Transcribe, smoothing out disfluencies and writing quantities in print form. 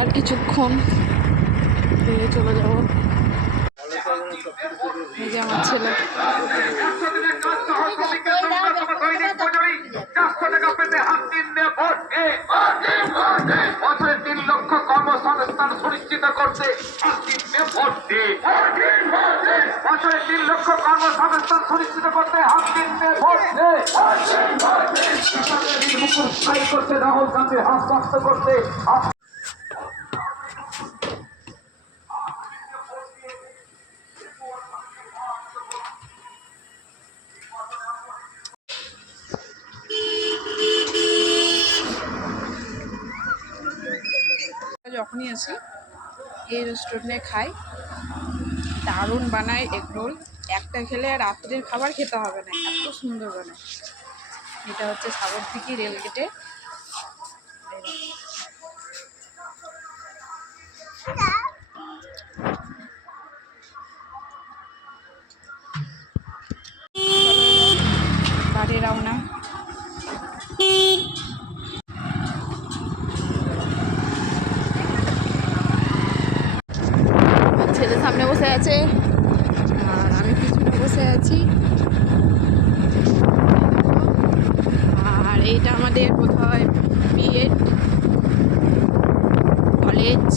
আর কিছুক্ষণ চলে যাব। এই যে আমার ছেলে বছরে 3 লক্ষ কর্মসংস্থান সুনিশ্চিত করতে বছরে 3 লক্ষ কর্মসংস্থান সুনিশ্চিত করতে করতে রাহুল গান্ধীর আশ্বস্ত করতে যখনই আসি এই রেস্টুরেন্টে খাই, দারুণ বানায় এগ রোল। একটা খেলে রাত্রের খাবার খেতে হবে না, এত সুন্দর বানায়। এটা হচ্ছে সাগরদিঘি রেলগেটে। বাড়ি রওনা। ছেলে সামনে বসে আছে আর আমি পিছনে বসে আছি। আর এইটা আমাদের বোধহয় বিএড কলেজ।